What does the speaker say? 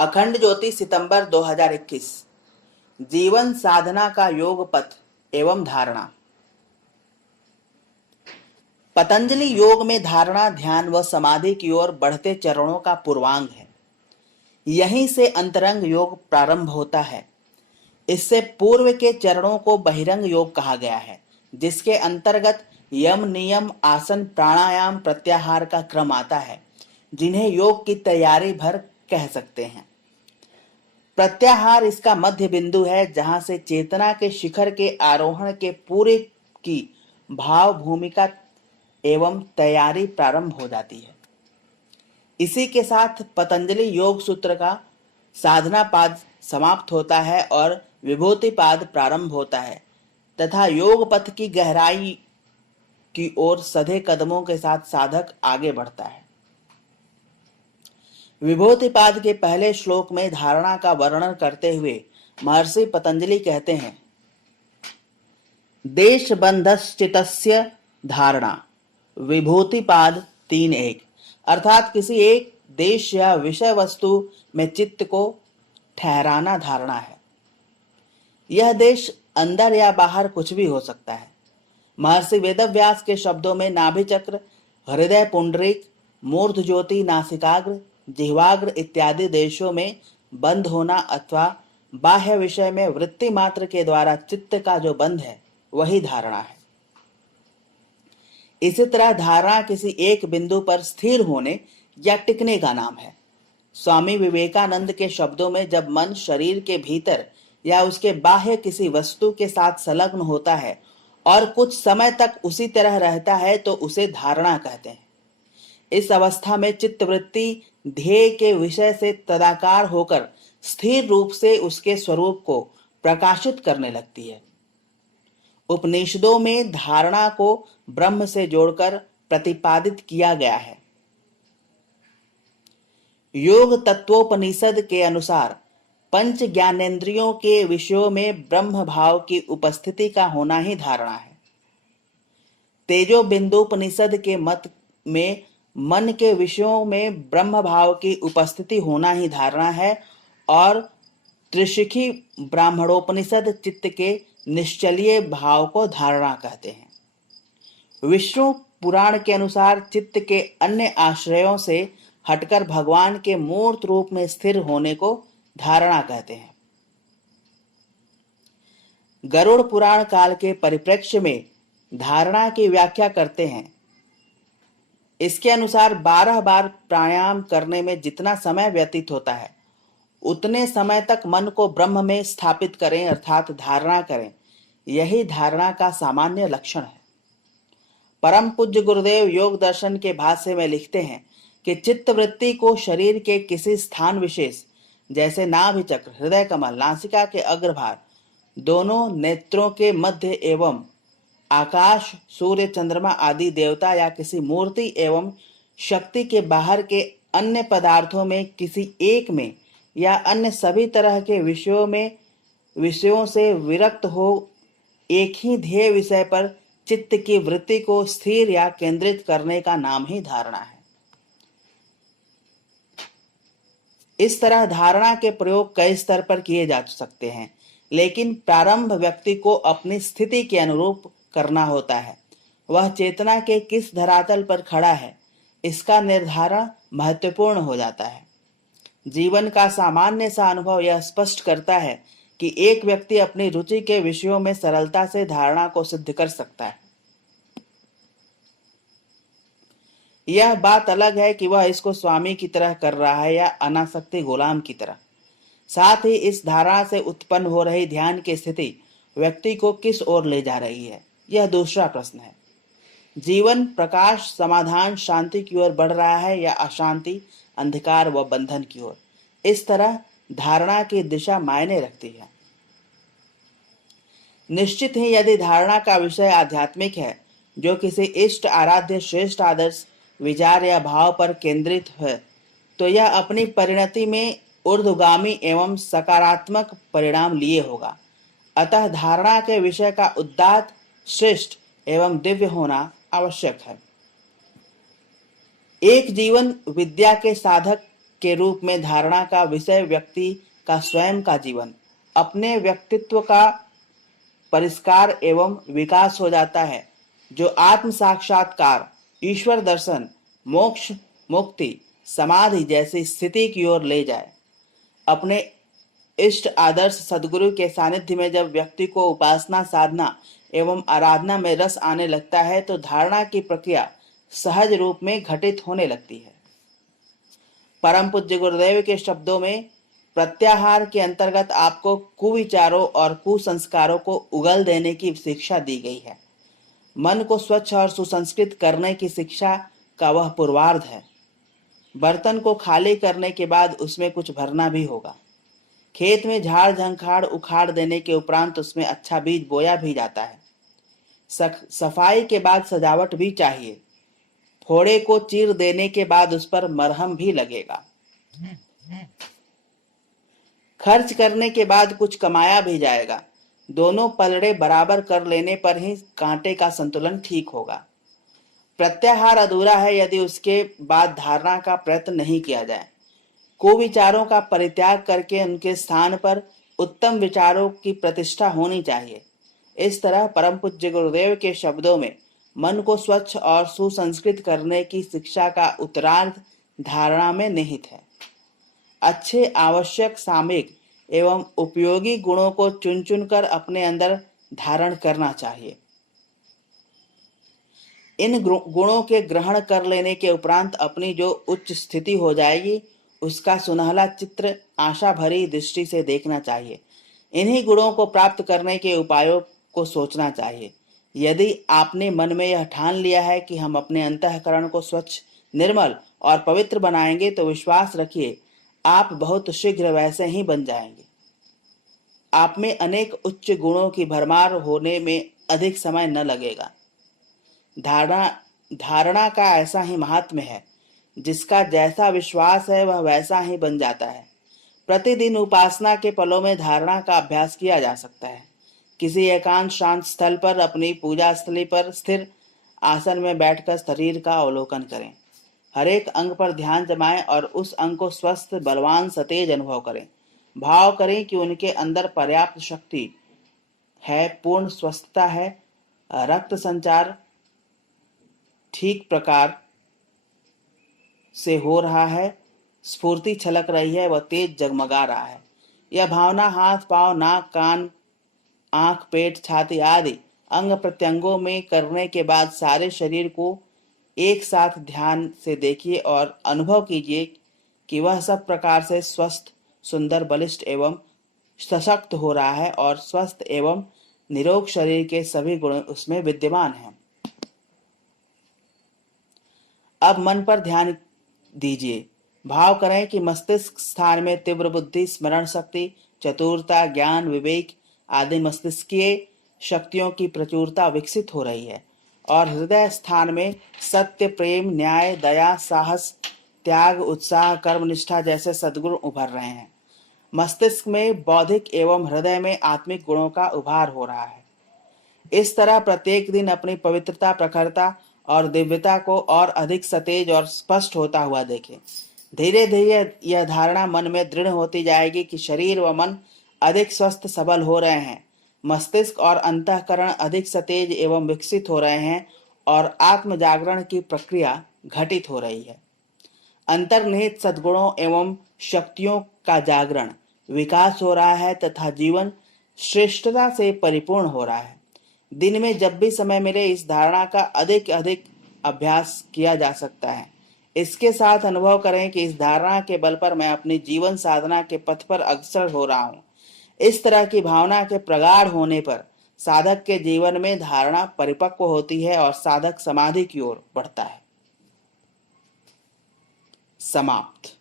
अखंड ज्योति सितंबर 2021। जीवन साधना का योग पथ एवं धारणा। पतंजलि योग में धारणा, ध्यान व समाधि की ओर बढ़ते चरणों का पूर्वांग है। यहीं से अंतरंग योग प्रारंभ होता है। इससे पूर्व के चरणों को बहिरंग योग कहा गया है, जिसके अंतर्गत यम, नियम, आसन, प्राणायाम, प्रत्याहार का क्रम आता है, जिन्हें योग की तैयारी भर कह सकते हैं। प्रत्याहार इसका मध्य बिंदु है, जहां से चेतना के शिखर के आरोहण के पूरे की भाव भूमिका एवं तैयारी प्रारंभ हो जाती है। इसी के साथ पतंजलि योग सूत्र का साधना पाद समाप्त होता है और विभूति पाद प्रारंभ होता है तथा योग पथ की गहराई की ओर सधे कदमों के साथ साधक आगे बढ़ता है। विभूतिपाद के पहले श्लोक में धारणा का वर्णन करते हुए महर्षि पतंजलि कहते हैं, देशबंधश्चित्तस्य धारणा विभूतिपाद 3:1, अर्थात किसी एक देश या विषय वस्तु में चित्त को ठहराना धारणा है। यह देश अंदर या बाहर कुछ भी हो सकता है। महर्षि वेदव्यास के शब्दों में नाभि चक्र, हृदय पुंडरीक, मूर्ध ज्योति, नासिकाग्र, जिह्वाग्र इत्यादि देशों में बंद होना अथवा बाह्य विषय में वृत्ति मात्र के द्वारा चित्त का जो बंध है, वही धारणा है। इसी तरह धारणा किसी एक बिंदु पर स्थिर होने या टिकने का नाम है। स्वामी विवेकानंद के शब्दों में जब मन शरीर के भीतर या उसके बाह्य किसी वस्तु के साथ संलग्न होता है और कुछ समय तक उसी तरह रहता है तो उसे धारणा कहते हैं। इस अवस्था में चित्तवृत्ति ध्येय के विषय से तदाकार होकर स्थिर रूप से उसके स्वरूप को प्रकाशित करने लगती है। उपनिषदों में धारणा को ब्रह्म से जोड़कर प्रतिपादित किया गया है। योग तत्वोपनिषद के अनुसार पंच ज्ञानेंद्रियों के विषयों में ब्रह्म भाव की उपस्थिति का होना ही धारणा है। तेजो बिंदुपनिषद के मत में मन के विषयों में ब्रह्म भाव की उपस्थिति होना ही धारणा है और त्रिशिखी ब्राह्मणोपनिषद चित्त के निश्चलीय भाव को धारणा कहते हैं। विष्णु पुराण के अनुसार चित्त के अन्य आश्रयों से हटकर भगवान के मूर्त रूप में स्थिर होने को धारणा कहते हैं। गरुड़ पुराण काल के परिप्रेक्ष्य में धारणा की व्याख्या करते हैं। इसके अनुसार 12 बार प्राणायाम करने में जितना समय व्यतीत होता है, उतने समय तक मन को ब्रह्म में स्थापित करें, अर्थात धारणा करें। यही धारणा का सामान्य लक्षण है। परम पूज्य गुरुदेव योग दर्शन के भाष्य में लिखते हैं कि चित्त वृत्ति को शरीर के किसी स्थान विशेष जैसे नाभि चक्र, हृदय कमल, नासिका के अग्रभाग, दोनों नेत्रों के मध्य एवं आकाश, सूर्य, चंद्रमा आदि देवता या किसी मूर्ति एवं शक्ति के बाहर के अन्य पदार्थों में किसी एक में या अन्य सभी तरह के विषयों से विरक्त हो एक ही ध्येय विषय पर चित्त की वृत्ति को स्थिर या केंद्रित करने का नाम ही धारणा है। इस तरह धारणा के प्रयोग कई स्तर पर किए जा सकते हैं, लेकिन प्रारंभ व्यक्ति को अपनी स्थिति के अनुरूप करना होता है। वह चेतना के किस धरातल पर खड़ा है, इसका निर्धारण महत्वपूर्ण हो जाता है। जीवन का सामान्य सा अनुभव यह स्पष्ट करता है कि एक व्यक्ति अपनी रुचि के विषयों में सरलता से धारणा को सिद्ध कर सकता है। यह बात अलग है कि वह इसको स्वामी की तरह कर रहा है या अनासक्ति गुलाम की तरह। साथ ही इस धारणा से उत्पन्न हो रही ध्यान की स्थिति व्यक्ति को किस ओर ले जा रही है, यह दूसरा प्रश्न है। जीवन प्रकाश, समाधान, शांति की ओर बढ़ रहा है या अशांति, अंधकार व बंधन की ओर। इस तरह धारणा की दिशा मायने रखती है। निश्चित ही यदि धारणा का विषय आध्यात्मिक है, जो किसी इष्ट, आराध्य, श्रेष्ठ आदर्श, विचार या भाव पर केंद्रित है, तो यह अपनी परिणति में ऊर्ध्वगामी एवं सकारात्मक परिणाम लिए होगा। अतः धारणा के विषय का उदात्त, श्रेष्ठ एवं दिव्य होना आवश्यक है। एक जीवन विद्या के साधक के रूप में धारणा का विषय व्यक्ति का स्वयं का जीवन, अपने व्यक्तित्व का परिष्कार एवं विकास हो जाता है, जो आत्म साक्षात्कार, ईश्वर दर्शन, मोक्ष, मुक्ति, समाधि जैसी स्थिति की ओर ले जाए। अपने इष्ट आदर्श सद्गुरु के सानिध्य में जब व्यक्ति को उपासना, साधना एवं आराधना में रस आने लगता है तो धारणा की प्रक्रिया सहज रूप में घटित होने लगती है। परम पूज्य गुरुदेव के शब्दों में प्रत्याहार के अंतर्गत आपको कुविचारों और कुसंस्कारों को उगल देने की शिक्षा दी गई है। मन को स्वच्छ और सुसंस्कृत करने की शिक्षा का वह पूर्वार्ध है। बर्तन को खाली करने के बाद उसमें कुछ भरना भी होगा। खेत में झाड़ झंखाड़ उखाड़ देने के उपरांत उसमें अच्छा बीज बोया भी जाता है। सफाई के बाद सजावट भी चाहिए। फोड़े को चीर देने के बाद उस पर मरहम भी लगेगा। खर्च करने के बाद कुछ कमाया भी जाएगा। दोनों पलड़े बराबर कर लेने पर ही कांटे का संतुलन ठीक होगा। प्रत्याहार अधूरा है यदि उसके बाद धारणा का प्रयत्न नहीं किया जाए। कुविचारों का परित्याग करके उनके स्थान पर उत्तम विचारों की प्रतिष्ठा होनी चाहिए। इस तरह परम पूज्य गुरुदेव के शब्दों में मन को स्वच्छ और सुसंस्कृत करने की शिक्षा का उत्तरार्ध धारणा में निहित है। अच्छे, आवश्यक, सामयिक एवं उपयोगी गुणों को चुन चुनकर अपने अंदर धारण करना चाहिए। इन गुणों के ग्रहण कर लेने के उपरांत अपनी जो उच्च स्थिति हो जाएगी उसका सुनहला चित्र आशा भरी दृष्टि से देखना चाहिए। इन्हीं गुणों को प्राप्त करने के उपायों को सोचना चाहिए। यदि आपने मन में यह ठान लिया है कि हम अपने अंतःकरण को स्वच्छ, निर्मल और पवित्र बनाएंगे तो विश्वास रखिए आप बहुत शीघ्र वैसे ही बन जाएंगे। आप में अनेक उच्च गुणों की भरमार होने में अधिक समय न लगेगा। धारणा का ऐसा ही महात्म्य है, जिसका जैसा विश्वास है वह वैसा ही बन जाता है। प्रतिदिन उपासना के पलों में धारणा का अभ्यास किया जा सकता है। किसी एकांत शांत स्थल पर अपनी पूजा स्थली पर स्थिर आसन में बैठकर शरीर का अवलोकन करें। हर एक अंग पर ध्यान जमाएं और उस अंग को स्वस्थ, बलवान, सतेज अनुभव करें। भाव करें कि उनके अंदर पर्याप्त शक्ति है, पूर्ण स्वस्थता है, रक्त संचार ठीक प्रकार से हो रहा है, स्फूर्ति छलक रही है, वह तेज जगमगा रहा है। यह भावना हाथ, पांव, नाक, कान, आंख, पेट, छाती आदि अंग प्रत्यंगों में करने के बाद सारे शरीर को एक साथ ध्यान से देखिए और अनुभव कीजिए कि वह सब प्रकार से स्वस्थ, सुंदर, बलिष्ठ एवं सशक्त हो रहा है और स्वस्थ एवं निरोग शरीर के सभी गुण उसमें विद्यमान हैं। अब मन पर ध्यान दीजिए। भाव करें कि मस्तिष्क स्थान में तीव्र बुद्धि, स्मरण शक्ति, चतुरता, ज्ञान, विवेक आदि मस्तिष्कीय शक्तियों की प्रचुरता विकसित हो रही है और हृदय स्थान में सत्य, प्रेम, न्याय, दया, साहस, त्याग, उत्साह, कर्मनिष्ठा जैसे सद्गुण उभर रहे हैं। मस्तिष्क में बौद्धिक एवं हृदय में आत्मिक गुणों का उभार हो रहा है। इस तरह प्रत्येक दिन अपनी पवित्रता, प्रखरता और दिव्यता को और अधिक सतेज और स्पष्ट होता हुआ देखें। धीरे धीरे यह धारणा मन में दृढ़ होती जाएगी कि शरीर व मन अधिक स्वस्थ, सबल हो रहे हैं, मस्तिष्क और अंतःकरण अधिक सतेज एवं विकसित हो रहे हैं और आत्म जागरण की प्रक्रिया घटित हो रही है। अंतर्निहित सद्गुणों एवं शक्तियों का जागरण, विकास हो रहा है तथा जीवन श्रेष्ठता से परिपूर्ण हो रहा है। दिन में जब भी समय मिले इस धारणा का अधिक अधिक अभ्यास किया जा सकता है। इसके साथ अनुभव करें कि इस धारणा के बल पर मैं अपनी जीवन साधना के पथ पर अग्रसर हो रहा हूँ। इस तरह की भावना के प्रगाढ़ होने पर साधक के जीवन में धारणा परिपक्व होती है और साधक समाधि की ओर बढ़ता है। समाप्त।